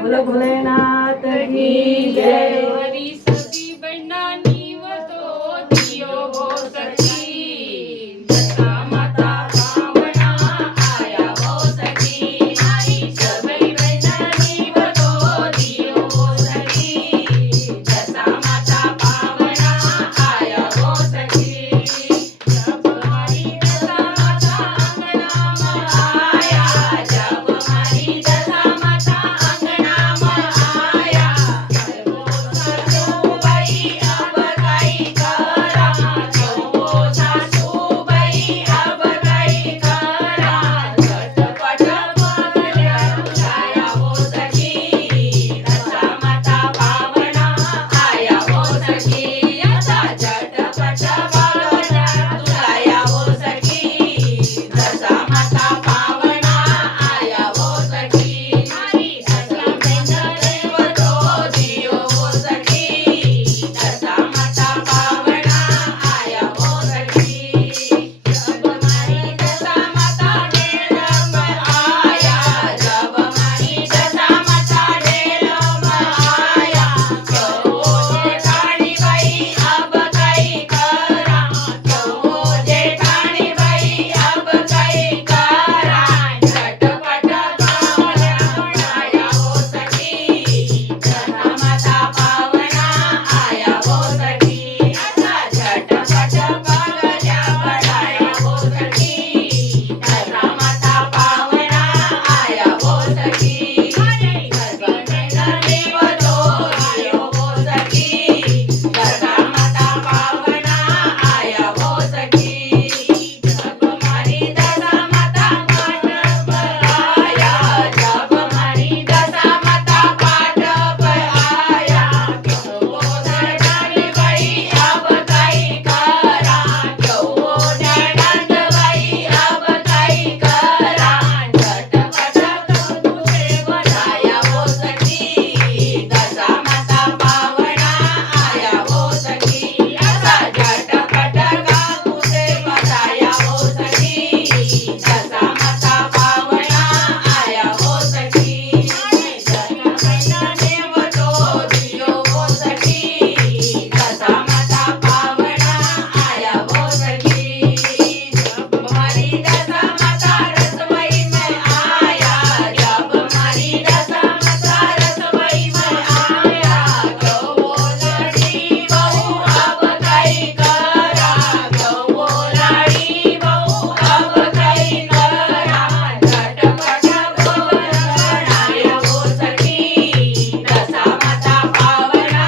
बोलो भोलेनाथ की जय। हरी सती बन्ना नीवतो दियो हो सखी दशा माता पावना आया हो सखी हरी सती बन्ना नीवतो दियो हो सखी दशा माता पावना आया हो सखी जब हमारी दशा माता अंगना में आया जब हमारी दशा माता अंगना में आया वो सासू बाई अब काय करा वो सासू बाई अब काय करा झटपट बघल्या तुझ्या हो सखी दशा माता पावना आया हो सखी आता झटपट बघल्या तुझ्या हो सखी दशा माता पावना आया हो सखी हरी दशा देवतो दियो हो सखी दशा माता पावना आया हो सखी जब हमारी दशा माता डेर में आया जब हमारी दशा माता डेर में आया तो जेठानी बाई अब काय करा तो जेठानी बाई अब काय करा झटपट पावल्या आया हो सखी दशा माता पावना आया हो सखी आता झटपट बघल्या बडाया हो सखी दशा माता पावना आया हो सखी हरे गगन देवतो आयो हो सखी दशा माता पावना आया हो सखी जब हमारी दशा माता पाट पर आया जब हमारी दशा माता पाट पर आया वो नंद बाई अब काय करा वो नंद बाई अब काय करा झटपट तुझे बनाया हो सखी दशा माता पावना आया हो सखी असा झटपट तुझे बनाया हो सखी दशा माता पावना आया हो सखी दशा देवतो दियो हो सखी दशा माता पावना आया हो सखी जब हमारी दशा माता रसोई में आया जब हमारी दशा माता रसोई में आया तो वो लाड़ी बहू अब काय करा तो वो लाड़ी बहू अब काय करा झटपट बनाया हो सखी दशा माता पावना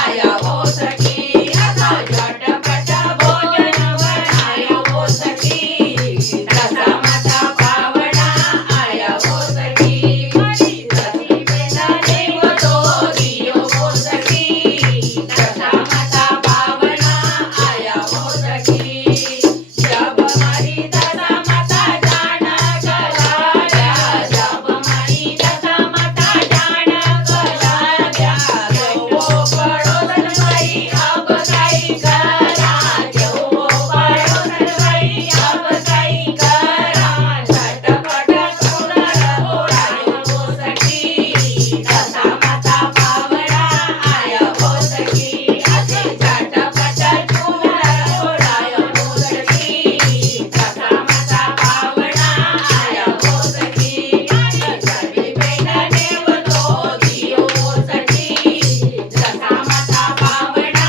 आया हो सखी आता झटपट भोजन बनाया हो सखी दशा माता पावना आया हो सखी हरी सती बेटा देवतो दियो हो सखी दशा माता पावना आया हो सखी जब हमारी दशा माता जान गया जब हमारी दशा माता जान गया वो पड़ोसन भाई अब काय करा वो पड़ोसन भाई अब काय करा झटपट सुंदर ओढायो हो सखी दशा माता पावना आया हो सखी असे झटपट सुंदर ओढायो हो सखी दशा माता पावना आया हो सखी सगळी बेटा देवतो दियो हो सखी दशा माता पावना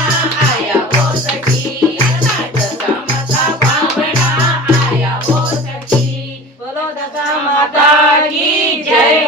आया हो सखी आता दशा माता पावना आया हो सखी बोलो दशा माता की जय।